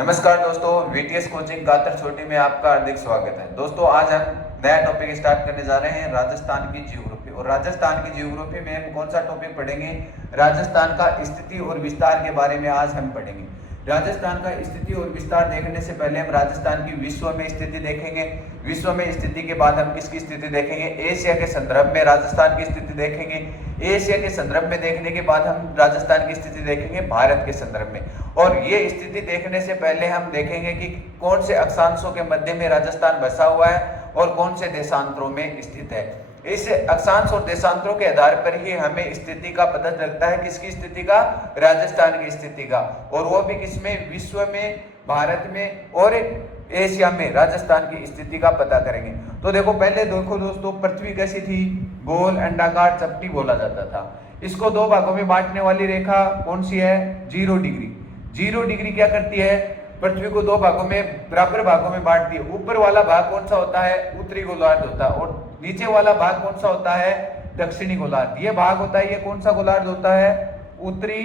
नमस्कार दोस्तों, VTS coaching कातर छोटी में आपका हार्दिक स्वागत है। दोस्तों आज हम नया टॉपिक स्टार्ट करने जा रहे हैं, राजस्थान की जियोग्राफी। और राजस्थान की जियोग्राफी में हम कौन सा टॉपिक पढ़ेंगे? राजस्थान का स्थिति और विस्तार के बारे में आज हम पढ़ेंगे। राजस्थान का स्थिति और विस्तार देखने से पहले हम राजस्थान की विश्व में स्थिति देखेंगे। विश्व में स्थिति के बाद हम किसकी स्थिति देखेंगे? एशिया के संदर्भ में राजस्थान की स्थिति देखेंगे। एशिया के संदर्भ में देखने के बाद हम राजस्थान की स्थिति देखेंगे भारत के संदर्भ में। और ये स्थिति देखने से पहले हम देखेंगे कि कौन से अक्षांशों के मध्य में राजस्थान बसा हुआ है और कौन से देशांतरों में स्थित है। इस अक्षांश और देशांतरों के आधार पर ही हमें स्थिति का पता चलता है। किसकी स्थिति का? राजस्थान की स्थिति का। और वो भी किसमें? विश्व में, भारत में और एशिया में राजस्थान की स्थिति का पता करेंगे। तो देखो, पहले देखो दोस्तों, पृथ्वी कैसी थी? गोल, अंडाकार, चपटी बोला जाता था। इसको दो भागों में बांटने वाली रेखा कौन सी है? 0 डिग्री। 0 डिग्री क्या करती है? पृथ्वी को दो भागों में, बराबर भागों में बांट दिया। ऊपर वाला भाग कौन सा होता है? उत्तरी गोलार्ध होता है। और नीचे वाला भाग कौन सा होता है? दक्षिणी गोलार्ध। ये भाग होता है, ये कौन सा गोलार्ध होता है? उत्तरी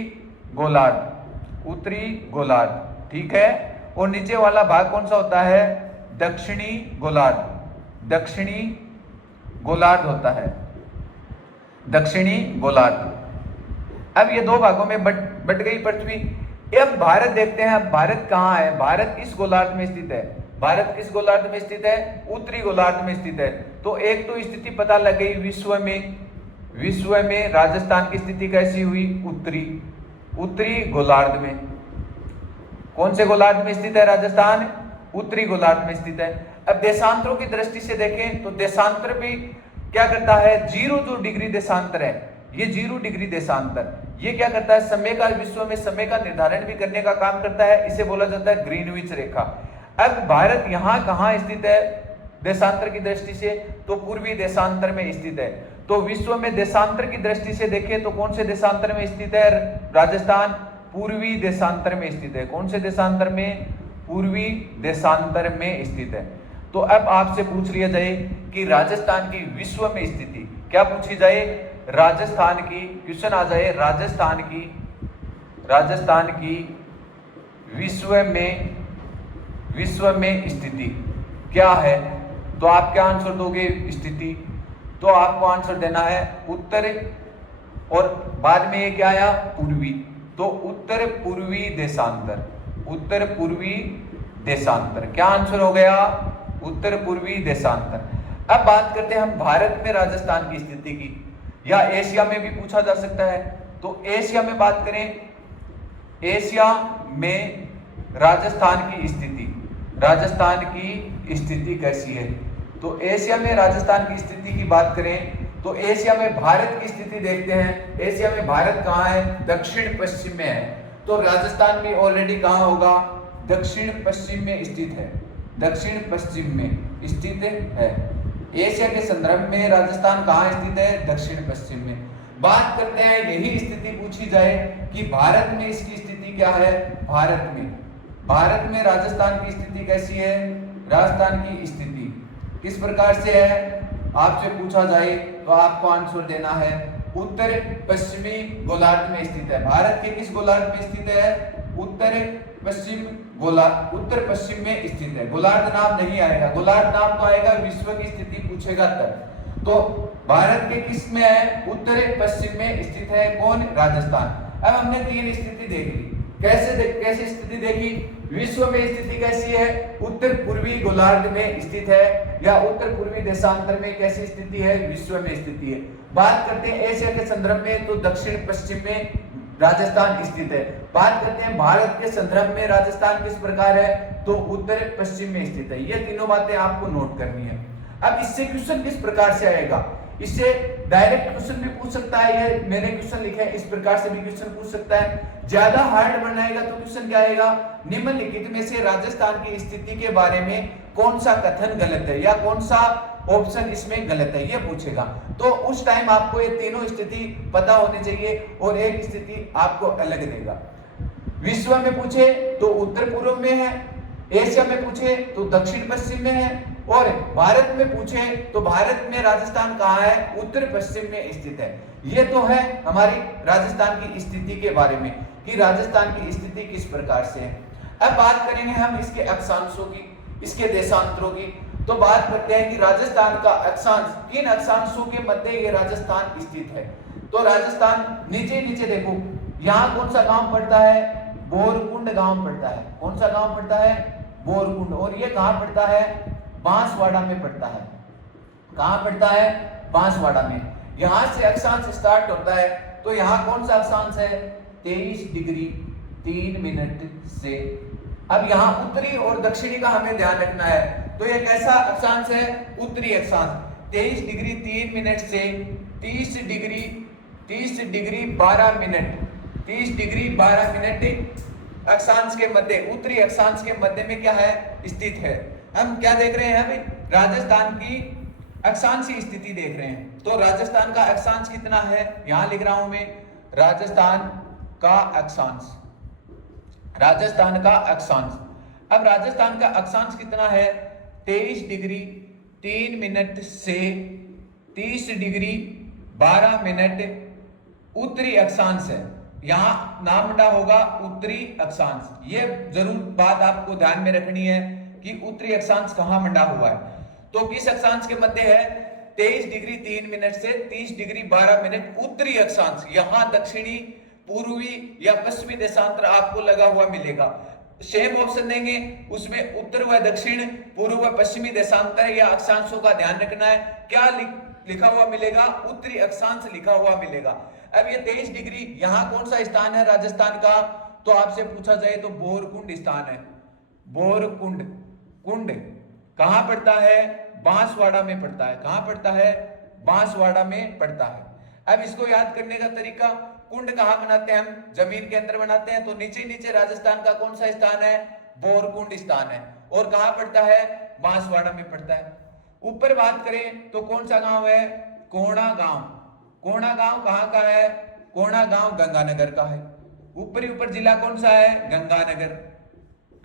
गोलार्ध। उत्तरी गोलार्ध, ठीक है। और नीचे वाला भाग कौन सा होता है? दक्षिणी गोलार्ध। दक्षिणी गोलार्ध होता है, दक्षिणी गोलार्ध। अब ये दो भागों में बट गई पृथ्वी। अब भारत देखते हैं। अब भारत कहाँ है? भारत इस गोलार्ध में स्थित है। भारत किस गोलार्ध में स्थित है? उत्तरी गोलार्ध में स्थित है। तो एक तो स्थिति पता लग गई विश्व में। विश्व में राजस्थान की स्थिति कैसी हुई? उत्तरी गोलार्ध में। कौन से गोलार्ध में स्थित है राजस्थान? उत्तरी गोलार्ध में स्थित है। अब देशांतरों की दृष्टि से देखें तो देशांतर भी क्या करता है? 0 डिग्री देशांतर है। ये 0 डिग्री देशांतर ये क्या करता है? समय का, विश्व में समय का निर्धारण भी करने का काम करता है। इसे बोला जाता है ग्रीनविच रेखा। अब भारत यहाँ कहाँ स्थित है देशांतर की दृष्टि से? तो पूर्वी देशांतर में स्थित है। तो विश्व में देशांतर की दृष्टि से देखें तो कौन से देशांतर में स्थित है राजस्थान? पूर्वी देशांतर में स्थित है। कौन से देशांतर में? पूर्वी देशांतर में स्थित है। तो अब आपसे पूछ लिया जाए कि राजस्थान की विश्व में स्थिति क्या पूछी जाए? राजस्थान की क्वेश्चन आ जाए, राजस्थान की विश्व में स्थिति क्या है? तो आप क्या आंसर दोगे? स्थिति। तो आपको आंसर देना है उत्तर, और बाद में ये क्या आया? पूर्वी। तो उत्तर पूर्वी देशांतर। उत्तर पूर्वी देशांतर क्या आंसर हो गया? उत्तर पूर्वी देशांतर। अब बात करते हैं हम भारत में राजस्थान की स्थिति की, या एशिया में भी पूछा जा सकता है। तो एशिया में बात करें, एशिया में राजस्थान की स्थिति कैसी है? तो एशिया में राजस्थान की स्थिति की बात करें तो एशिया में भारत की स्थिति देखते हैं। एशिया में भारत कहाँ है? दक्षिण पश्चिम में है। तो राजस्थान भी ऑलरेडी कहाँ होगा? दक्षिण पश्चिम में स्थित है। दक्षिण पश्चिम में स्थित है। एशिया के संदर्भ में राजस्थान कहाँ स्थित है? दक्षिण पश्चिम में। बात करते हैं, यही स्थिति पूछी जाए कि भारत में इसकी स्थिति क्या है? भारत में राजस्थान की स्थिति कैसी है? राजस्थान की स्थिति किस प्रकार से है आपसे पूछा जाए तो आपको आंसर देना है उत्तर पश्चिमी गोलार्ध में स्थित है। भारत के किस गोलार्ध में स्थित है? उत्तर पश्चिम में स्थित है। गोलार्ध नाम नहीं आएगा। गोलार्ध नाम तो आएगा विश्व की स्थिति पूछेगा तब। तो भारत के किस में है? उत्तर पश्चिम में स्थित है। कौन? राजस्थान। अब हमने 3 स्थिति देख ली। कैसे स्थिति देखी? विश्व में स्थिति कैसी है? उत्तर पूर्वी गोलार्ध में स्थित है, या उत्तर पूर्वी देशांतर में कैसी स्थिति है? विश्व में स्थिति है। बात करते हैं एशिया के संदर्भ में तो दक्षिण पश्चिम में राजस्थान स्थित है। बात करते हैं भारत के संदर्भ में राजस्थान किस प्रकार है? तो उत्तर पश्चिम में स्थित है। ये तीनों बातें आपको नोट करनी है। अब इससे क्वेश्चन किस प्रकार से आएगा? इससे डायरेक्ट क्वेश्चन भी पूछ सकता है, ये मैंने क्वेश्चन लिखा है, इस प्रकार से भी क्वेश्चन पूछ सकता है। ज्यादा हार्ड बनाएगा तो क्वेश्चन क्या आएगा? निम्नलिखित में से राजस्थान की स्थिति के बारे में कौन सा कथन गलत है, या कौन सा ऑप्शन इसमें गलत है, ये पूछेगा। तो उस टाइम आपको ये तीनों स्थिति पता होनी चाहिए, और एक स्थिति आपको अलग देगा। विश्व में पूछे तो उत्तर पूर्व में है, एशिया में पूछे तो दक्षिण पश्चिम में है, और भारत में पूछे तो भारत में राजस्थान कहाँ है? उत्तर पश्चिम में स्थित है। ये तो है हमारी राजस्थान की स्थिति के बारे में कि राजस्थान की स्थिति किस प्रकार से है। अब बात करेंगे हम इसके अक्षांशों की, इसके देशांतरों की। तो बात करते हैं कि राजस्थान का अक्षांश, किन अक्षांशों के मध्य ये राजस्थान स्थित है। तो राजस्थान नीचे नीचे देखो, यहाँ कौन सा गांव पड़ता है, बोरकुंड गांव पड़ता है। कौन सा गांव पड़ता है, बोरकुंड। और ये कहां पड़ता है, बांसवाड़ा में पड़ता है। कहां पड़ता है, बांसवाड़ा में। यहां से अक्षांश स्टार्ट होता है। तो यहां कौन सा अक्षांश है, 23 डिग्री 3 मिनट से। अब यहां उत्तरी और दक्षिणी का हमें ध्यान रखना है। तो ये कैसा अक्षांश है, उत्तरी अक्षांश। 23 डिग्री 3 मिनट से 30 डिग्री 12 मिनट 30 डिग्री 12 मिनट अक्षांश के मध्य, उत्तरी अक्षांश के मध्य में क्या है, स्थित है। हम क्या देख रहे हैं, अभी राजस्थान की अक्षांशीय स्थिति देख रहे हैं। तो राजस्थान का अक्षांश कितना है, यहां लिख रहा हूं मैं, राजस्थान का अक्षांश, राजस्थान का अक्षांश। अब राजस्थान का अक्षांश कितना है, 23 डिग्री 3 मिनट से 30 डिग्री 12 मिनट उत्तरी अक्षांश है। यहां नाम बटा होगा उत्तरी अक्षांश। ये जरूर बात आपको ध्यान में रखनी है कि उत्तरी अक्षांश कहां मंडा हुआ है। तो किस अक्षांश के मध्य है, 23 डिग्री 3 मिनट से 30 डिग्री 12 मिनट उत्तरी अक्षांश। यहां दक्षिणी, पूर्वी या पश्चिमी देशांतर आपको लगा हुआ मिलेगा। सेम ऑप्शन देंगे, उसमें उत्तर व दक्षिण, पूर्व व पश्चिमी देशांतर या अक्षांशों का ध्यान रखना है। क्या लिखा हुआ मिलेगा, उत्तरी अक्षांश लिखा हुआ मिलेगा। अब ये 23 डिग्री यहां कौन सा स्थान है राजस्थान का, तो आपसे पूछा जाए तो बोरकुंड स्थान है। बोरकुंड, कुंड कहां पड़ता है, बांसवाड़ा में पड़ता है। कहां पड़ता है, बांसवाड़ा में पड़ता है। अब इसको याद करने का तरीका, कुंड कहां बनाते हैं हम, जमीन के अंदर बनाते हैं। तो नीचे नीचे राजस्थान का कौन सा स्थान है, बोरकुंड स्थान है। और कहां पड़ता है, बांसवाड़ा में पड़ता है। ऊपर बात करें तो कौन सा गांव है, कोणा गांव। कोणा गांव कहां का है, कोणा गांव गंगानगर का है। ऊपरी ऊपर जिला कौन सा है, गंगानगर।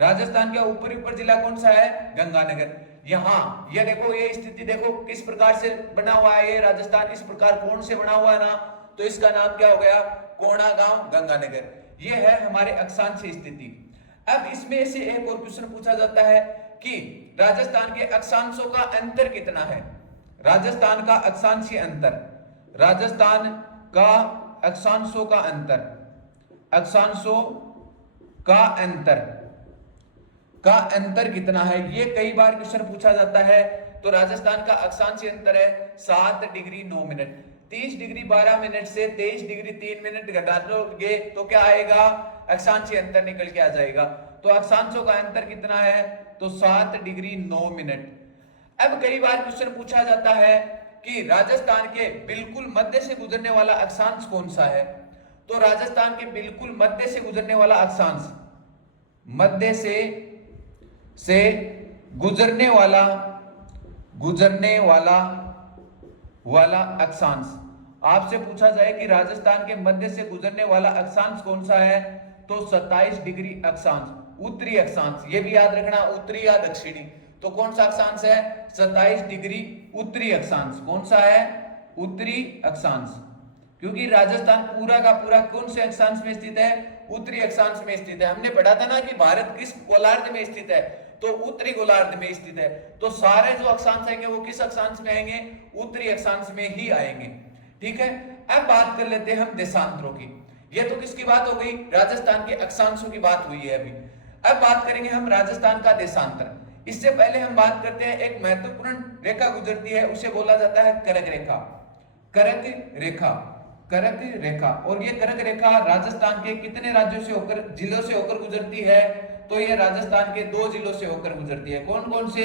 राजस्थान का ऊपरी ऊपर जिला कौन सा है, गंगानगर। यहां ये देखो, ये स्थिति देखो किस प्रकार से बना हुआ है। ये राजस्थान इस प्रकार कोण से बना हुआ है ना, तो इसका नाम क्या हो गया, कोणा गांव गंगानगर। ये है हमारे अक्षांशीय स्थिति। अब इसमें से एक और क्वेश्चन पूछा जाता है कि राजस्थान के अक्षांशों का अंतर कितना है। राजस्थान का अक्षांशीय अंतर, राजस्थान का अक्षांशों का अंतर, अक्षांशों का अंतर कितना है, ये कई बार क्वेश्चन पूछा जाता है। तो राजस्थान का अक्षांशीय अंतर है 7 डिग्री 9 मिनट। 30 डिग्री 12 मिनट से 23 डिग्री 3 मिनट घटा दोगे तो क्या आएगा, अक्षांशीय अंतर निकल के आ जाएगा। तो अक्षांशों का अंतर कितना है, तो 7 डिग्री 9 मिनट। अब कई बार क्वेश्चन पूछा जाता है कि राजस्थान के बिल्कुल मध्य से गुजरने वाला अक्षांश कौन सा है। तो राजस्थान के बिल्कुल मध्य से गुजरने वाला अक्षांश, मध्य से गुजरने वाला अक्षांश, आपसे पूछा जाए कि राजस्थान के मध्य से गुजरने वाला अक्षांश कौन सा है, तो 27 डिग्री अक्षांश, उत्तरी अक्षांश। ये भी याद रखना, उत्तरी या दक्षिणी। तो कौन सा अक्षांश है, 27 डिग्री उत्तरी अक्षांश। कौन सा है, उत्तरी अक्षांश। क्योंकि राजस्थान पूरा का पूरा कौन से अक्षांश में स्थित है, उत्तरी अक्षांश में स्थित है। हमने पढ़ा था ना कि भारत किस गोलार्ध में स्थित है, तो उत्तरी गोलार्ध में स्थित है। तो सारे जो अक्षांश आएंगे वो किस अक्षांश में आएंगे, उत्तरी अक्षांश में ही आएंगे। ठीक है। अब बात कर लेते हैं हम देशांतरों की। ये तो किसकी बात हो गई, राजस्थान के अक्षांशों की बात हुई है अभी। अब बात करेंगे हम राजस्थान का देशांतर। इससे पहले हम बात करते हैं, एक महत्वपूर्ण रेखा गुजरती है, उसे बोला जाता है कर्क रेखा। कर्क रेखा, कर्क रेखा। और ये कर्क रेखा राजस्थान के कितने राज्यों से होकर, जिलों से होकर गुजरती है, तो ये राजस्थान के 2 जिलों से होकर गुजरती है। कौन कौन से,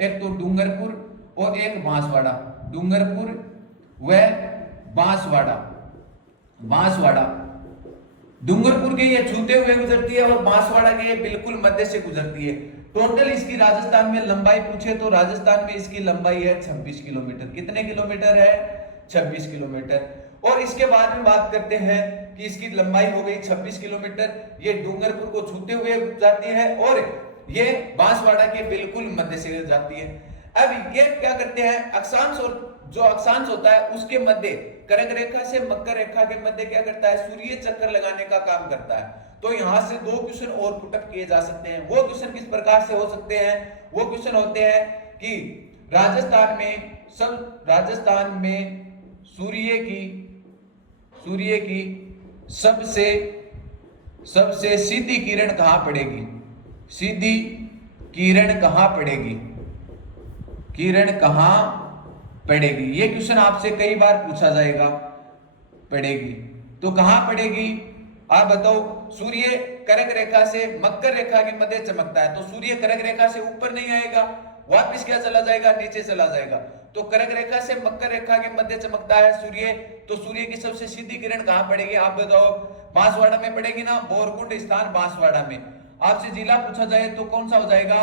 एक तो डूंगरपुर और एक बांसवाड़ा। डूंगरपुर व बांसवाड़ा, बांसवाड़ा। डूंगरपुर के ये छूते हुए गुजरती है और बांसवाड़ा के ये बिल्कुल मध्य से गुजरती है। टोटल इसकी राजस्थान में लंबाई पूछे तो राजस्थान में इसकी लंबाई है 26 किलोमीटर। कितने किलोमीटर है, 26 किलोमीटर। और इसके बाद में बात करते हैं कि इसकी लंबाई हो गई 26 किलोमीटर, ये डूंगरपुर को छूते हुए जाती है और ये बांसवाड़ा के बिल्कुल मध्य से जाती है। अब ये क्या करते हैं, अक्षांश, और जो अक्षांश होता है उसके मध्य कर्क रेखा से मकर रेखा के मध्य क्या करता है, सूर्य चक्कर लगाने का काम करता है। तो यहां से 2 क्वेश्चन और पुटअप किए जा सकते हैं। वो क्वेश्चन किस प्रकार से हो सकते हैं? वो क्वेश्चन होते हैं कि राजस्थान में सूर्य की सबसे सीधी किरण कहां पड़ेगी? सीधी किरण कहां पड़ेगी? किरण कहां पड़ेगी? ये क्वेश्चन आपसे कई बार पूछा जाएगा। पड़ेगी तो कहां पड़ेगी? आप बताओ। सूर्य कर्क रेखा से मकर रेखा के मध्य चमकता है, तो सूर्य कर्क रेखा से ऊपर नहीं आएगा, वापस क्या चला जाएगा? नीचे चला जाएगा। तो कर्क रेखा से मकर रेखा के मध्य चमकता है सूर्य, तो सूर्य की सबसे सीधी किरण कहां पड़ेगी? आप बताओ। बांसवाड़ा में पड़ेगी ना, बोरकुंड स्थान बांसवाड़ा में। आपसे जिला पूछा जाए तो कौन सा हो जाएगा?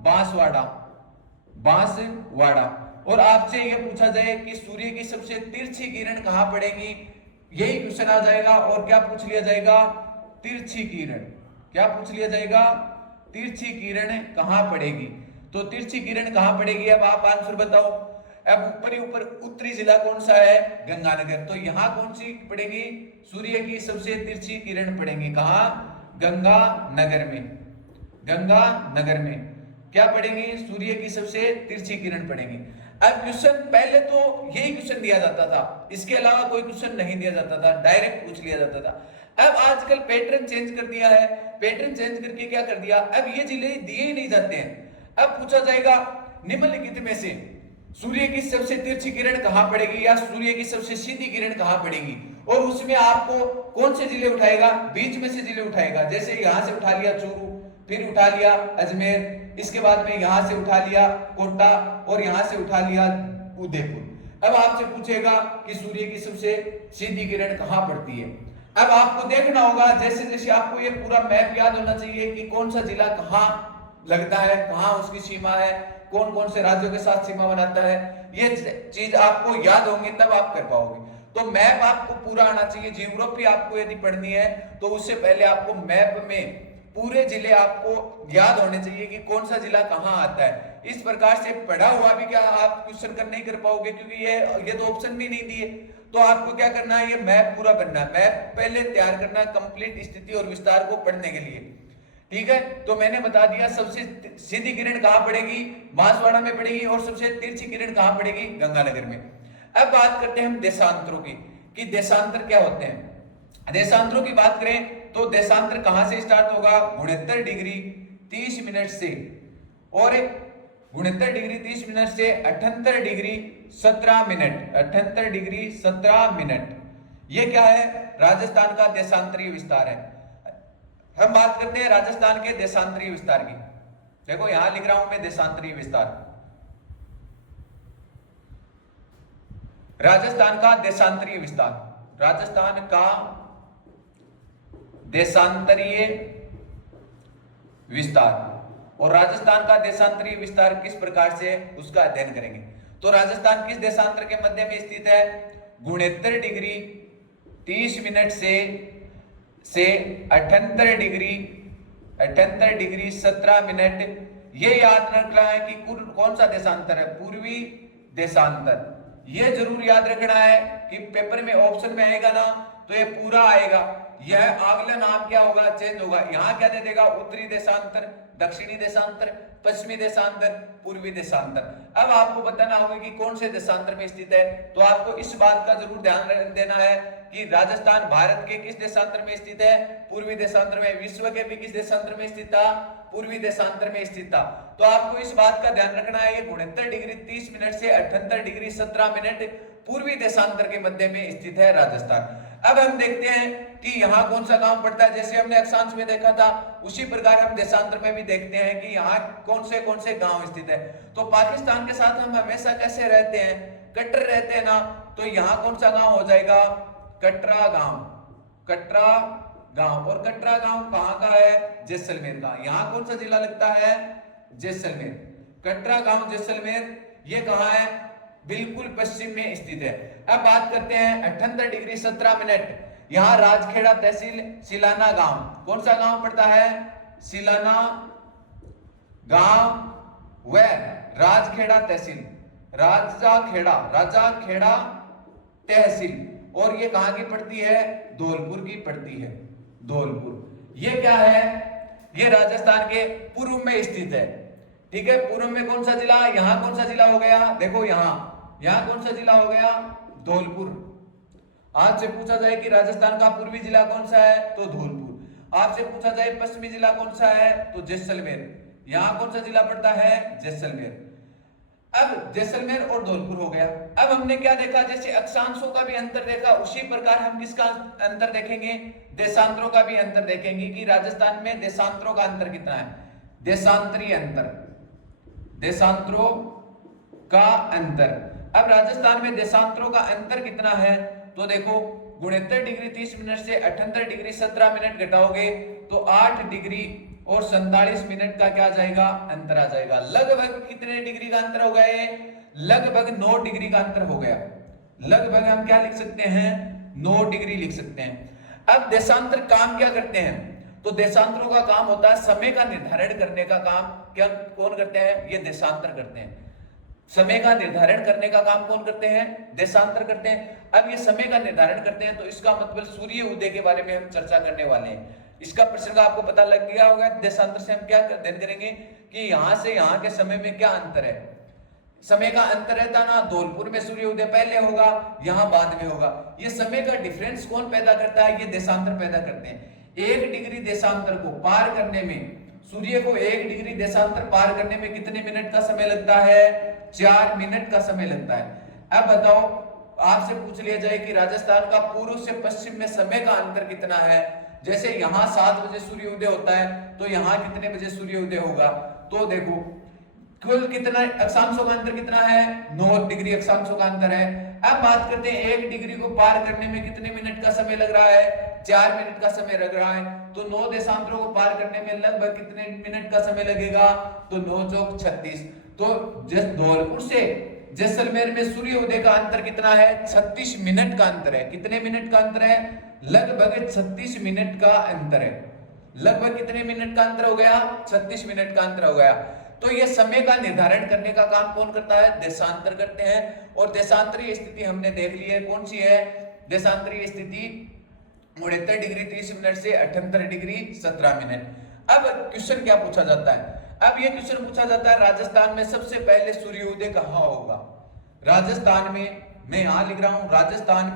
बांसवाड़ा। और आपसे यह पूछा जाए कि सूर्य की सबसे तिरछी किरण कहां पड़ेगी, यही क्वेश्चन आ जाएगा। और क्या पूछ लिया जाएगा? तिरछी किरण। क्या पूछ लिया जाएगा? तिरछी किरण कहां पड़ेगी? तो तिरछी किरण कहां पड़ेगी? अब आप आंसर बताओ। अब ऊपर उत्तरी जिला कौन सा है? गंगानगर। तो यहां कौन सी पड़ेगी? सूर्य की सबसे तिरछी किरण पड़ेगी कहां? गंगानगर में क्या पड़ेगी? सूर्य की सबसे तिरछी किरण पड़ेगी। अब क्वेश्चन पहले तो यही क्वेश्चन दिया जाता था, इसके अलावा कोई क्वेश्चन नहीं दिया जाता था, डायरेक्ट पूछ लिया जाता था। अब आजकल पैटर्न चेंज कर दिया है। पैटर्न चेंज करके क्या कर दिया? अब ये जिले दिए ही नहीं जाते हैं। अब पूछा जाएगा निम्नलिखित में से सूर्य की सबसे तिरछी किरण कहां पड़ेगी या सूर्य की सबसे सीधी किरण कहां पड़ेगी, और उसमें आपको कौन से जिले उठाएगा? बीच में से जिले उठाएगा। जैसे यहां से उठा लिया चूरू, फिर उठा लिया अजमेर, इसके बाद में यहां से उठा लिया कोटा, और यहां से उठा लिया उदयपुर। अब आपसे पूछेगा कि सूर्य की सबसे सीधी किरण कहां पड़ती है। अब आपको देखना होगा, जैसे जैसे आपको ये पूरा मैप याद होना चाहिए कि कौन सा जिला कहां लगता है, कहां उसकी सीमा है, कौन कौन से राज्यों के साथ सीमा बनाता है। ये चीज आपको याद होंगी तब आप कर पाओगे। तो मैप आपको पूरा आना चाहिए। ज्योग्राफी आपको यदि पढ़नी है तो उससे पहले आपको मैप में पूरे जिले आपको याद होने चाहिए कि कौन सा जिला कहां आता है। इस प्रकार से पढ़ा हुआ भी क्या आप क्वेश्चन कर नहीं कर पाओगे, क्योंकि ये तो ऑप्शन भी नहीं दिए। तो आपको क्या करना है? ये मैप पूरा बनना है। मैप पहले तैयार करना है कंप्लीट स्थिति और विस्तार को पढ़ने के लिए। ठीक है, तो मैंने बता दिया सबसे सीधी किरण कहां पड़ेगी? बांसवाड़ा में पड़ेगी। और सबसे तिरछी किरण कहां पड़ेगी? गंगानगर में। अब बात करते हैं हम देशांतरों की, कि देशांतर क्या होते हैं। देशांतरों की बात करें तो देशांतर कहां से स्टार्ट होगा? 69 डिग्री 30 मिनट से, और 69 डिग्री 30 मिनट से 78 डिग्री 17 मिनट। 78 degree 17 minute. ये क्या है? राजस्थान का देशांतरीय विस्तार है। हम बात करते हैं राजस्थान के देशांतरीय विस्तार की। देखो यहां लिख रहा हूं मैं देशांतरीय विस्तार। राजस्थान का देशांतरीय विस्तार, राजस्थान का देशांतरीय विस्तार। और राजस्थान का देशांतरीय विस्तार किस प्रकार से उसका अध्ययन करेंगे। तो राजस्थान किस देशांतर के मध्य में स्थित है? 69 डिग्री 30 मिनट से 78 डिग्री 17 मिनट। ये याद रखना है कि कौन सा देशांतर है? पूर्वी देशांतर। ये जरूर याद रखना है कि पेपर में ऑप्शन में आएगा ना तो ये पूरा आएगा। यह अगला नाम क्या होगा? चेंज होगा। यहां क्या दे देगा? उत्तरी देशांतर, दक्षिणी देशांतर, पश्चिमी देशांतर, पूर्वी देशांतर। अब आपको बताना होगा कि कौन से देशांतर में स्थित है। तो आपको इस बात का जरूर ध्यान देना है कि राजस्थान भारत के किस देशांतर में स्थित है? पूर्वी देशांतर में। विश्व के भी किस देशांतर में स्थित था? पूर्वी देशांतर में स्थित था। तो आपको इस बात का ध्यान रखना है, ये 69 डिग्री 30 मिनट से 78 डिग्री 17 मिनट पूर्वी देशांतर के मध्य में स्थित है राजस्थान। अब हम देखते हैं कि यहाँ कौन सा गांव पड़ता है। जैसे हमने अक्षांश में देखा था उसी प्रकार हम देशांतर में भी देखते हैं कि यहाँ कौन से गांव स्थित है। तो पाकिस्तान के साथ हम हमेशा कैसे रहते हैं? कट्टर रहते हैं ना। तो यहाँ कौन सा गांव हो जाएगा? कटरा गांव। कटरा गांव। और कटरा गांव कहाँ का है? जैसलमेर का। यहाँ कौन सा जिला लगता है? जैसलमेर। कटरा गांव जैसलमेर ये कहाँ है? बिल्कुल पश्चिम में स्थित है। अब बात करते हैं 78 डिग्री 17 मिनट। यहां राजखेड़ा तहसील सिलाना गांव। कौन सा गांव पड़ता है? सिलाना गांव व राजखेड़ा तहसील। राजाखेड़ा तहसील। और ये कहां की पड़ती है? धौलपुर की पड़ती है। धौलपुर। ये क्या है, ये राजस्थान के पूर्व में स्थित है। ठीक है, पूर्व में कौन सा जिला, यहाँ कौन सा जिला हो गया, देखो यहाँ कौन सा जिला हो गया, धौलपुर। आज से पूछा जाए कि राजस्थान का पूर्वी जिला कौन सा है, तो धौलपुर। आपसे पूछा जाए पश्चिमी जिला कौन सा है, तो जैसलमेर। यहाँ कौन सा जिला पड़ता है, जैसलमेर। अब जैसलमेर और धौलपुर हो गया। अब हमने क्या देखा, जैसे अक्षांशों का भी अंतर देखा, उसी प्रकार हम किसका अंतर देखेंगे, देशांतरों का भी अंतर देखेंगे कि राजस्थान में देशांतरों का अंतर कितना है। देशांतरीय अंतर, देशांतरों का अंतर। अब राजस्थान में देशांतरों का अंतर कितना है, तो देखो 69 डिग्री 30 मिनट से 78 डिग्री 17 मिनट घटाओगे तो 8 डिग्री और 47 मिनट का क्या आ जाएगा, अंतर आ जाएगा। लगभग कितने डिग्री का अंतर हो गया, लगभग 9 डिग्री का अंतर हो गया। लगभग हम क्या लिख सकते हैं, 9 डिग्री लिख सकते हैं। अब देशांतर काम क्या करते हैं, तो देशांतरों का काम होता है समय का निर्धारण करने का काम। क्या कौन करते हैं, ये देशांतर करते हैं। समय का निर्धारण करने का काम कौन करते हैं, देशांतर करते हैं। अब ये समय का निर्धारण करते हैं तो इसका मतलब सूर्य उदय के बारे में हम चर्चा करने वाले हैं। इसका प्रसंग आपको पता लग गया होगा। देशांतर से हम क्या अध्ययन करेंगे कि यहां से यहां के समय में क्या अंतर है। समय का अंतर रहता ना, धौलपुर में सूर्य उदय पहले होगा, यहां बाद में होगा। ये समय का डिफरेंस कौन पैदा करता है, ये देशांतर पैदा करते हैं। 1 डिग्री देशांतर को पार करने में, सूर्य को 1 डिग्री देशांतर पार करने में कितने मिनट का समय लगता है, 4 मिनट का समय लगता है। अब बताओ, आपसे पूछ लिया जाए कि राजस्थान का पूर्व से पश्चिम में समय का अंतर कितना है। जैसे यहाँ 7 बजे सूर्य उदय होता है तो यहाँ कितने बजे सूर्य उदय होगा, तो देखो कुल कितना अक्षांशों का अंतर कितना है, 9 डिग्री अक्षांशों का अंतर है। अब बात करते हैं 1 डिग्री को पार करने में कितने मिनट का समय लग रहा है, 4 मिनट का समय लग रहा है। तो 9 देशांतरों को पार करने में लगभग कितने मिनट का समय लगेगा, तो 9 चौक 36। तो धौलपुर से जैसलमेर में सूर्य उदय का अंतर कितना है, 36 मिनट का अंतर है। कितने मिनट का अंतर है, लगभग 36 मिनट का अंतर है। लगभग कितने मिनट का अंतर हो गया, 36 मिनट का अंतर हो गया। तो ये समय का निर्धारण करने का काम कौन करता है, देशांतर करते हैं। और देशांतरीय स्थिति हमने देख ली है, कौन सी है, देशांतरीय स्थिति 69 डिग्री 30 मिनट से 78 डिग्री 17 मिनट। अब क्वेश्चन क्या पूछा जाता है, अब ये क्वेश्चन पूछा जाता है राजस्थान में सबसे पहले सूर्योदय कहाँ होगा। राजस्थान में, मैं यहां लिख रहा हूं, राजस्थान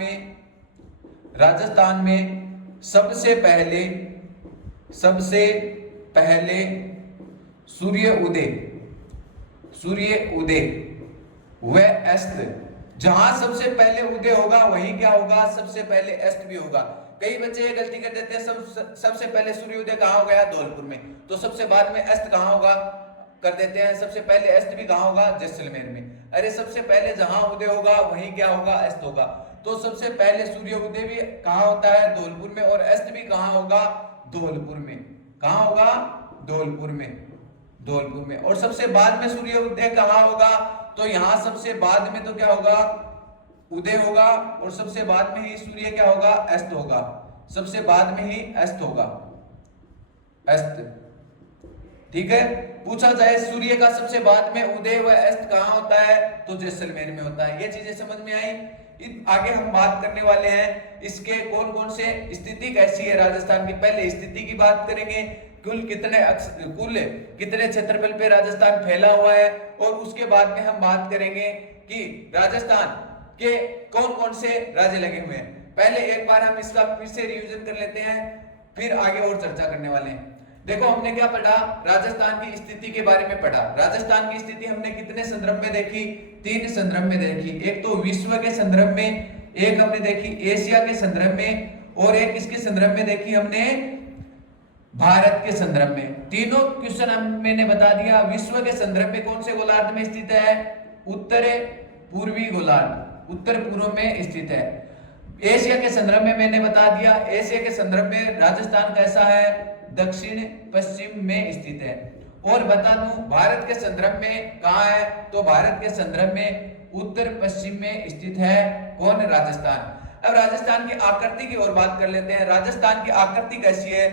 में सबसे पहले सूर्य उदय व अस्त, जहां सबसे पहले उदय होगा वहीं क्या होगा, सबसे पहले अस्त भी होगा। कई बच्चे ये गलती कर देते हैं, सबसे पहले सूर्योदय कहाँ हो गया, धौलपुर में, तो सबसे बाद में अस्त कहाँ होगा कर देते हैं। सबसे पहले अस्त भी कहाँ होगा, जैसलमेर में। अरे सबसे पहले जहां उदय होगा वहीं क्या होगा, अस्त होगा। तो सबसे पहले सूर्य उदय भी कहाँ होता है, धौलपुर में, और अस्त भी कहाँ होगा, धौलपुर में। कहाँ होगा, धौलपुर में। और सबसे बाद में सूर्य उदय कहाँ होगा, तो यहाँ सबसे बाद में तो क्या होगा, उदय होगा, और सबसे बाद में ही सूर्य क्या होगा, अस्त होगा। सबसे बाद में ही अस्त होगा, अस्त। ठीक है, पूछा जाए सूर्य का सबसे बाद में उदय व अस्त कहाँ होता है, तो जैसलमेर में होता है। ये चीजें समझ में आई। आगे हम बात करने वाले हैं इसके कौन कौन से स्थिति कैसी है राजस्थान की। पहले स्थिति की बात करेंगे, कुल कितने क्षेत्रफल पे राजस्थान फैला हुआ है, और उसके बाद में हम बात करेंगे कि राजस्थान के कौन कौन से राज्य लगे हुए हैं। पहले एक बार हम इसका फिर से रिवीजन कर लेते हैं, फिर आगे और चर्चा करने वाले हैं। देखो हमने क्या पढ़ा, राजस्थान की स्थिति के बारे में पढ़ा। राजस्थान की स्थिति हमने कितने संदर्भ में देखी, 3 संदर्भ में देखी। एक तो विश्व के संदर्भ में, एक हमने देखी एशिया के संदर्भ में, और एक इसके संदर्भ में देखी हमने भारत के संदर्भ में। तीनों क्वेश्चन मैंने बता दिया। विश्व के संदर्भ में कौन से गोलार्ध में स्थित है, उत्तर पूर्वी गोलार्ध, उत्तर पूर्व में स्थित है। एशिया के संदर्भ में मैंने बता दिया, एशिया के संदर्भ में राजस्थान कैसा है, दक्षिण पश्चिम में स्थित है। और बता दूं भारत के संदर्भ में कहां है, तो भारत के संदर्भ में उत्तर पश्चिम में स्थित है, कौन, राजस्थान। अब राजस्थान की आकृति की ओर बात कर लेते हैं। राजस्थान की आकृति कैसी है,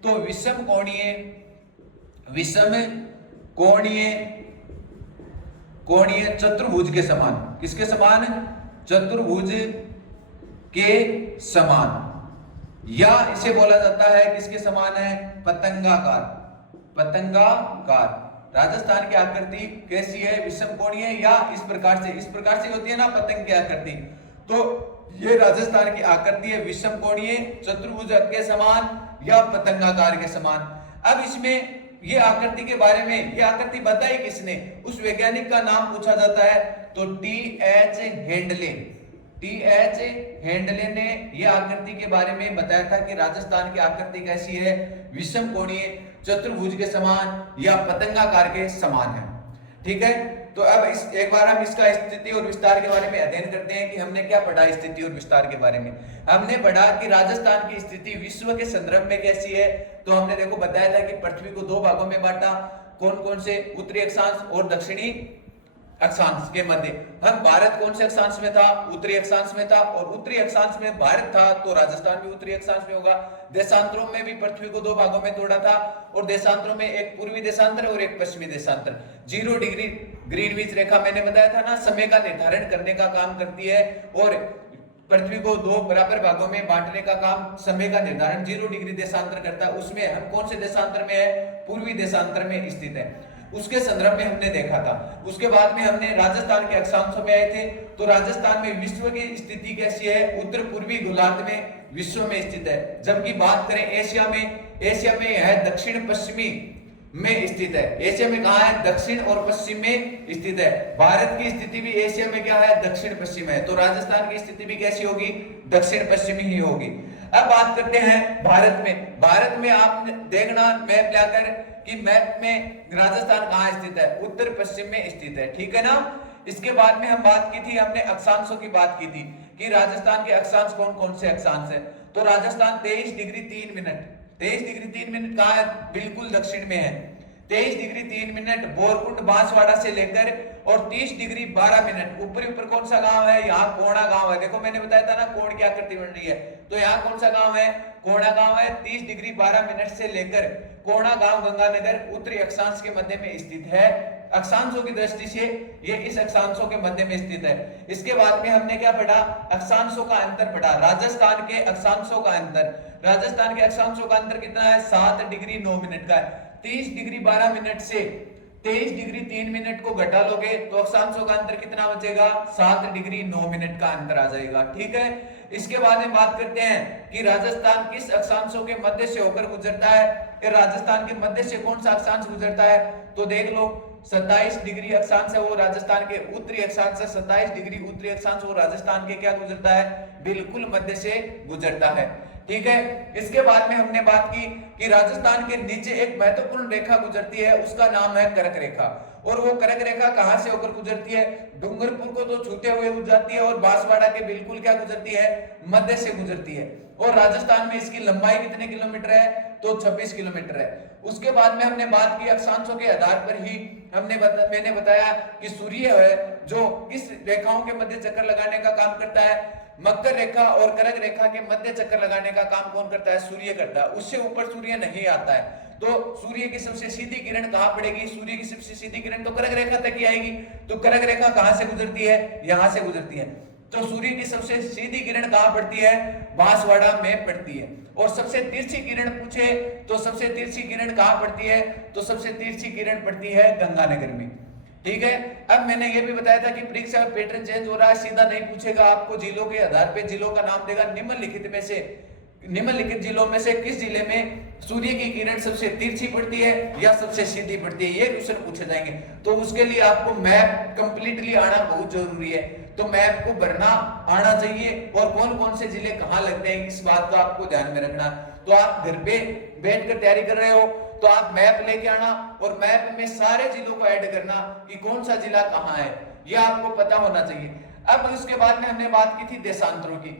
तो विषम कोणीय चतुर्भुज के समान। किसके समान, चतुर्भुज के समान। या इसे बोला जाता है किसके समान है, पतंगाकार। पतंगाकार। राजस्थान की आकृति कैसी है, विषम कोणीय या इस प्रकार से होती है ना पतंग की आकृति, तो ये राजस्थान की आकृति है विषम कोणीय, चतुर्भुज के समान या पतंगाकार के समान। अब इसमें ये आकृति के बारे में, ये आकृति बताई किसने, उस वैज्ञानिक का नाम पूछा जाता है तो टी.एच. हेंडले। टी.एच. हेंडले ने यह आकृति के बारे में बताया था कि राजस्थान की आकृति कैसी है, विषम कोणीय, चतुर्भुज के समान या पतंगाकार के समान है। ठीक है, तो अब एक बार हम इसका स्थिति और विस्तार के बारे में अध्ययन करते हैं कि हमने क्या पढ़ा स्थिति और विस्तार के बारे में। हमने पढ़ा कि राजस्थान की स्थिति विश्व के संदर्भ में कैसी है, तो हमने देखो बताया था कि पृथ्वी को दो भागों में बांटा, कौन कौन से, उत्तरी अक्षांश और दक्षिणी अक्षांश के मध्य। हम भारत कौन से अक्षांश में था, उत्तरी अक्षांश में था, और उत्तरी अक्षांश में भारत था तो राजस्थान भी उत्तरी अक्षांश में होगा। देशांतरों में भी पृथ्वी को दो भागों में तोड़ा था, और देशांतरों में एक पूर्वी देशांतर और एक पश्चिमी देशांतर। 0 डिग्री ग्रीनविच रेखा मैंने बताया था ना, समय का निर्धारण करने का काम करती है, और पृथ्वी को दो बराबर भागों में बांटने का काम समय का निर्धारण 0 डिग्री देशांतर करता है। उसमें हम कौन से देशांतर में है, पूर्वी देशांतर में स्थित है, उसके संदर्भ में हमने देखा था। उसके बाद में हमने राजस्थान के अक्षांशों में आए थे, तो राजस्थान में विश्व की स्थिति कैसी है, उत्तर पूर्वी गोलार्ध में विश्व में स्थित है। जबकि बात करें एशिया में यह दक्षिण पश्चिमी में स्थित है। एशिया में कहा है, दक्षिण और पश्चिम में स्थित है। भारत की स्थिति भी एशिया में क्या है, दक्षिण पश्चिम है, तो राजस्थान की स्थिति भी कैसी होगी, दक्षिण पश्चिमी ही होगी। अब बात करते हैं भारत में आप देखना मैप लाकर कि मैप में राजस्थान कहाँ स्थित है, उत्तर पश्चिम में स्थित है। ठीक है ना। इसके बाद में हम बात की थी, हमने अक्षांशों की बात की थी कि राजस्थान के अक्षांश कौन कौन से अक्षांश है। तो राजस्थान 23 डिग्री 3 मिनट कहाँ है, बिल्कुल दक्षिण में है। 23 डिग्री 3 मिनट बोरकुंड बांसवाड़ा से लेकर, और 30 डिग्री 12 मिनट ऊपर कौन सा गांव है, यहाँ कोणा गांव है। देखो मैंने बताया था ना कोण की आकृति बन रही है, तो यहाँ कौन सा गांव है, कोणा गांव है। 30 डिग्री 12 मिनट से लेकर कोणा गांव गंगानगर उत्तरी अक्षांश के मध्य में स्थित है। अक्षांशों की दृष्टि से ये इस अक्षांशों के मध्य में स्थित है। इसके बाद में हमने क्या पढ़ा, अक्षांशों का अंतर पढ़ा, राजस्थान के अक्षांशों का अंतर। राजस्थान के अक्षांशों का अंतर कितना है, 7 डिग्री 9 मिनट का है। 30 डिग्री 12 मिनट से 23 डिग्री 3 मिनट को घटा लोगे तो अक्षांशों का अंतर कितना बचेगा, 7 डिग्री 9 मिनट का अंतर आ जाएगा। ठीक है। इसके बाद में बात करते हैं कि राजस्थान किस अक्षांशों के मध्य से होकर गुजरता है, कि राजस्थान के मध्य से कौन सा अक्षांश गुजरता है, तो देख लो 27 डिग्री अक्षांश है वो राजस्थान के उत्तरी अक्षांश से, 27 डिग्री उत्तरी अक्षांश वो राजस्थान के क्या गुजरता है, बिल्कुल मध्य से गुजरता है। ठीक है। इसके बाद में हमने बात की कि राजस्थान के नीचे एक महत्वपूर्ण रेखा गुजरती है, उसका नाम है कर्क रेखा। और वो कर्क रेखा कहां से होकर गुजरती है, डूंगरपुर को तो छूते हुए गुजरती है, और बांसवाड़ा के बिल्कुल क्या गुजरती है, मध्य से गुजरती है। और राजस्थान में इसकी लंबाई कितने किलोमीटर है, तो 26 किलोमीटर है। उसके बाद में हमने बात की अक्षांशों के आधार पर ही मैंने बताया कि सूर्य है जो किस रेखाओं के मध्य चक्कर लगाने का काम करता है, मकर रेखा और कर्क रेखा के मध्य चक्कर लगाने का काम कौन करता है, सूर्य करता है। उससे ऊपर सूर्य नहीं आता है। तो सूर्य की सबसे सीधी किरण कहां पड़ेगी, सूर्य की सबसे सीधी किरण तो कर्क रेखा तक ही आएगी। तो कर्क रेखा कहां से गुजरती है, यहां से गुजरती है। तो सूर्य की सबसे सीधी किरण कहां पड़ती है, बांसवाड़ा में पड़ती है। और सबसे तिरछी किरण पूछे तो सबसे तिरछी किरण कहां पड़ती है, तो सबसे तिरछी किरण पड़ती है गंगानगर में। ठीक है। अब मैंने ये भी बताया था कि परीक्षा में पैटर्न चेंज हो रहा है, सीधा नहीं पूछेगा आपको, जिलों के आधार पे जिलों का नाम देगा। निम्नलिखित जिलों में से किस जिले में सूर्य की किरण सबसे तिरछी पड़ती है या सबसे सीधी पड़ती है, ये क्वेश्चन पूछे जाएंगे। तो उसके लिए आपको मैप कंप्लीटली आना बहुत जरूरी है। तो मैप को भरना आना चाहिए, और कौन कौन से जिले कहाँ लगते हैं इस बात का आपको ध्यान में रखना। तो आप घर पे बैठकर तैयारी कर रहे हो तो आप मैप लेके आना, और मैप में सारे जिलों को ऐड करना कि कौन सा जिला कहाँ है, यह आपको पता होना चाहिए। अब उसके बाद में हमने बात की थी देशांतरों की।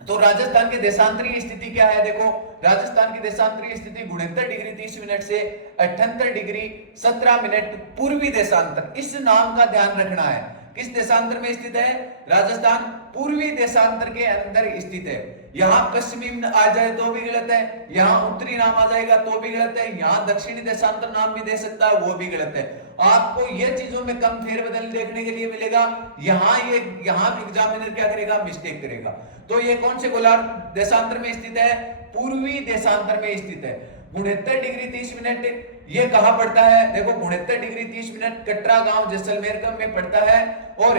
तो राजस्थान के देशांतरीय स्थिति क्या है, देखो राजस्थान की देशांतरीय स्थिति 69 डिग्री 30 मिनट से 78 डिग्री 17 मिनट पूर्वी देशांतर। इस नाम का ध्यान रखना है। किस देशांतर में स्थित है, राजस्थान पूर्वी देशांतर के अंदर स्थित है। यहाँ पश्चिमी आ जाए तो भी गलत है, यहाँ उत्तरी नाम आ जाएगा तो भी गलत है, यहाँ दक्षिणी देशांतर नाम भी दे सकता है, वो भी गलत है। आपको ये चीजों में कम फेरबदल देखने के लिए मिलेगा। यहाँ एग्जामिनर क्या करेगा, मिस्टेक करेगा। तो ये कौन से गोलार्ध देशांतर में स्थित है? पूर्वी देशांतर में स्थित है। 69 डिग्री 30 मिनट ये कहां पड़ता है? देखो 69 डिग्री 30 मिनट कटरा गांव जैसलमेर में पड़ता है। और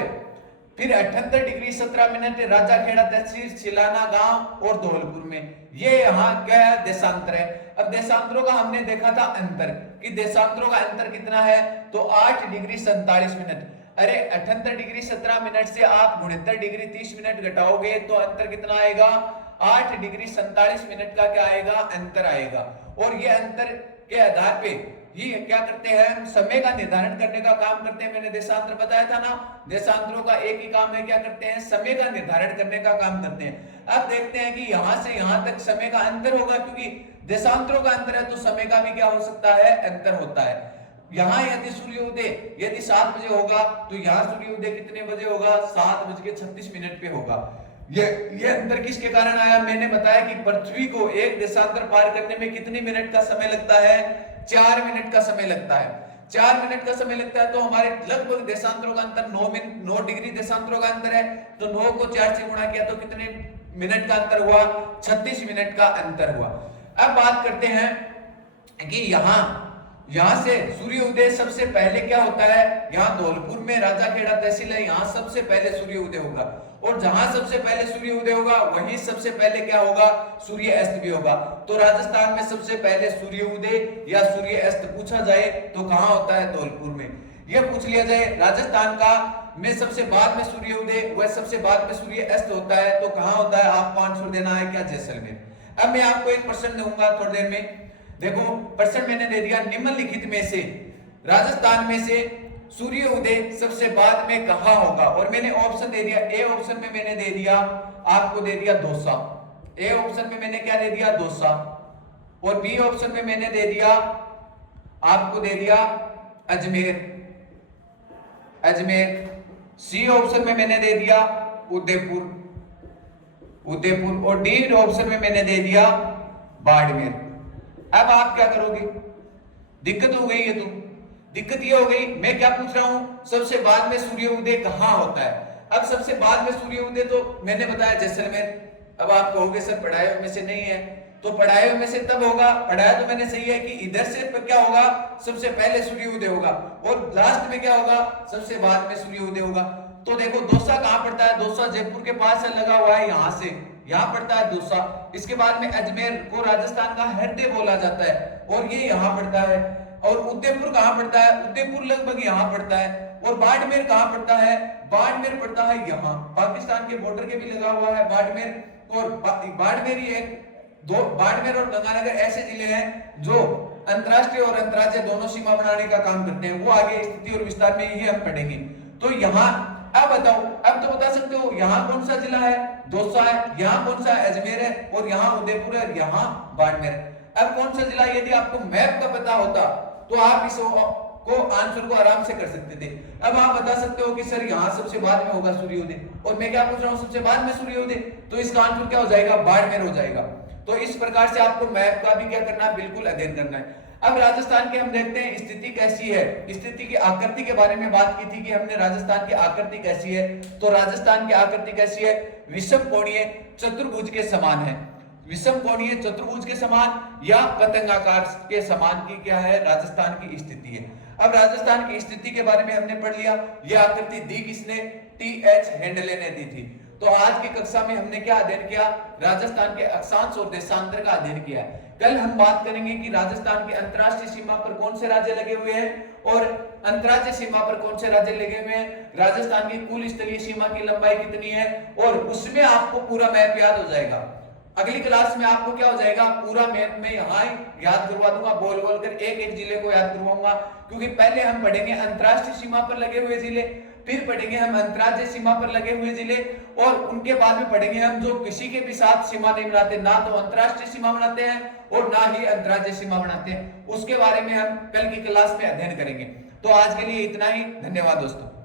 फिर 78 डिग्री 17 मिनट राजाखेड़ा तहसील चिलाना गांव और धौलपुर में। ये यहाँ क्या है? देशांतर है। अब देशांतरों का हमने देखा था अंतर कि देशांतरों का अंतर कितना है, तो 8 डिग्री 47 मिनट। अरे 78 डिग्री 17 मिनट से आप 69 डिग्री 30 मिनट घटाओगे तो अंतर कितना आएगा? 8 डिग्री 47 मिनट का क्या आएगा? अंतर आएगा। और ये अंतर के आधार पे ये क्या करते हैं? समय का निर्धारण करने का काम करते हैं। मैंने देशांतर बताया था ना, देशांतरों का एक ही काम है, क्या करते हैं? समय का निर्धारण करने का काम करते हैं। अब देखते हैं कि यहां से यहां तक समय का अंतर होगा, क्योंकि देशांतरों का अंतर है तो समय का भी क्या हो सकता है? अंतर होता है। यहाँ यदि सूर्योदय यदि 7 बजे होगा तो यहाँ सूर्योदय कितने बजे होगा? 7:36 पे होगा। ये अंतर किसके कारण आया? मैंने बताया कि पृथ्वी को एक देशांतर पार करने में कितने मिनट का समय लगता है? 4 मिनट का समय लगता है। 4 मिनट का समय लगता है, तो हमारे लगभग देशांतरों का अंतर 9 डिग्री देशांतरों का अंतर है। तो 9 को 4 से गुणा किया तो कितने मिनट का अंतर हुआ? 36 मिनट का अंतर हुआ। अब बात करते हैं कि यहां से सूर्य उदय सबसे पहले क्या होता है? यहाँ धौलपुर में राजाखेड़ा तहसील है, यहाँ सबसे पहले सूर्य उदय होगा। और जहां सबसे पहले सूर्य उदय होगा वहीं सबसे पहले क्या होगा? सूर्य अस्त भी होगा। तो राजस्थान में सबसे पहले सूर्य उदय या सूर्य अस्त पूछा जाए तो कहां होता है? धौलपुर में। यह पूछ लिया जाए राजस्थान का में सबसे बाद में सूर्य उदय व सबसे बाद में सूर्य अस्त होता है तो कहां होता है? आपको आंसर देना है क्या? जैसलमेर। अब मैं आपको एक प्रश्न दूंगा थोड़ी देर में। देखो प्रश्न मैंने दे दिया, निम्नलिखित में से राजस्थान में से सूर्य उदय सबसे बाद में कहां होगा? और मैंने ऑप्शन दे दिया। ए ऑप्शन में मैंने दे दिया, आपको दे दिया दौसा। ए ऑप्शन में मैंने क्या दे दिया? दौसा। और बी ऑप्शन में मैंने दे दिया, आपको दे दिया अजमेर। सी ऑप्शन में मैंने दे दिया उदयपुर। और डी ऑप्शन में मैंने दे दिया बाड़मेर। अब आप क्या करोगे? दिक्कत हो गई है। तो दिक्कत ये हो गई, मैं क्या पूछ रहा हूं? सबसे बाद में सूर्य उदय कहां होता है? अब सबसे बाद में सूर्य उदय तो मैंने बताया जैसलमेर। अब आप कहोगे सर पढ़ाए में से नहीं है, तो पढ़ाए में से तब होगा, पढ़ाया तो मैंने सही है कि इधर से क्या होगा? सबसे पहले सूर्य उदय होगा और लास्ट में क्या होगा? सबसे बाद में सूर्य उदय होगा। तो देखो दौसा कहां पड़ता है? दौसा जयपुर के पास है, लगा हुआ है, यहां से यहां पड़ता है दौसा। इसके बाद में अजमेर को राजस्थान का हृदय बोला जाता है और ये यहां पड़ता है। और उदयपुर कहां पड़ता है? उदयपुर लगभग यहां पड़ता है। और बाड़मेर कहां पड़ता है? बाड़मेर पड़ता है यहां, पाकिस्तान के बॉर्डर के भी लगा हुआ है बाड़मेर। और बाड़मेर ही एक दो, बाड़मेर और गंगानगर ऐसे जिले हैं जो अंतरराष्ट्रीय और अंतरराज्य दोनों सीमा बनाने का काम करते हैं। वो आगे स्थिति और विस्तार में यही हम पढ़ेंगे। तो यहाँ अब बताओ, अब तो बता सकते हो यहाँ कौन सा जिला है? दौसा है। यहाँ कौन सा है? अजमेर है। और यहाँ उदयपुर है, यहाँ बाड़मेर है। अब कौन सा जिला? यदि आपको मैप का पता होता तो आप इस को आंसर को आराम से कर सकते थे। अब आप बता सकते हो कि सर यहाँ सबसे बाद में होगा सूर्योदय, और मैं क्या पूछ रहा हूँ? सबसे बाद में सूर्योदय, तो इसका आंसर क्या हो जाएगा? बाड़मेर हो जाएगा। तो इस प्रकार से आपको मैप का भी क्या करना है? बिल्कुल अध्ययन करना है। अब राजस्थान की हम देखते हैं स्थिति कैसी है। स्थिति की आकृति के बारे में बात की थी कि हमने राजस्थान की आकृति कैसी है। तो राजस्थान की आकृति कैसी है? विषम कोणीय चतुर्भुज के समान है। विषम कोणीय चतुर्भुज के समान या पतंगाकार के समान की क्या है? राजस्थान की स्थिति है। अब राजस्थान की स्थिति के बारे में हमने पढ़ लिया। यह आकृति दी किसने? टी.एच. हेंडले ने दी थी। तो आज की कक्षा में हमने क्या अध्ययन किया? राजस्थान के अक्षांश और देशांतर का अध्ययन किया। कल हम बात करेंगे कि राजस्थान की अंतरराष्ट्रीय सीमा पर कौन से राज्य लगे हुए हैं और अंतरराज्यीय सीमा पर कौन से राज्य लगे हुए हैं, राजस्थान की कुल स्थलीय सीमा की लंबाई कितनी है, और उसमें आपको पूरा मैप याद हो जाएगा। अगली क्लास में आपको क्या हो जाएगा? पूरा मैप में यहाँ याद करवा दूंगा, बोल बोल कर एक एक जिले को याद करवाऊंगा। क्योंकि पहले हम पढ़ेंगे अंतरराष्ट्रीय सीमा पर लगे हुए जिले, फिर पढ़ेंगे हम अंतरराज्यीय सीमा पर लगे हुए जिले, और उनके बाद में पढ़ेंगे हम जो किसी के भी साथ सीमा नहीं बनाते, ना तो अंतरराष्ट्रीय सीमा बनाते हैं और ना ही अंतरराज्यीय सीमा बनाते हैं। उसके बारे में हम कल की क्लास में अध्ययन करेंगे। तो आज के लिए इतना ही। धन्यवाद दोस्तों।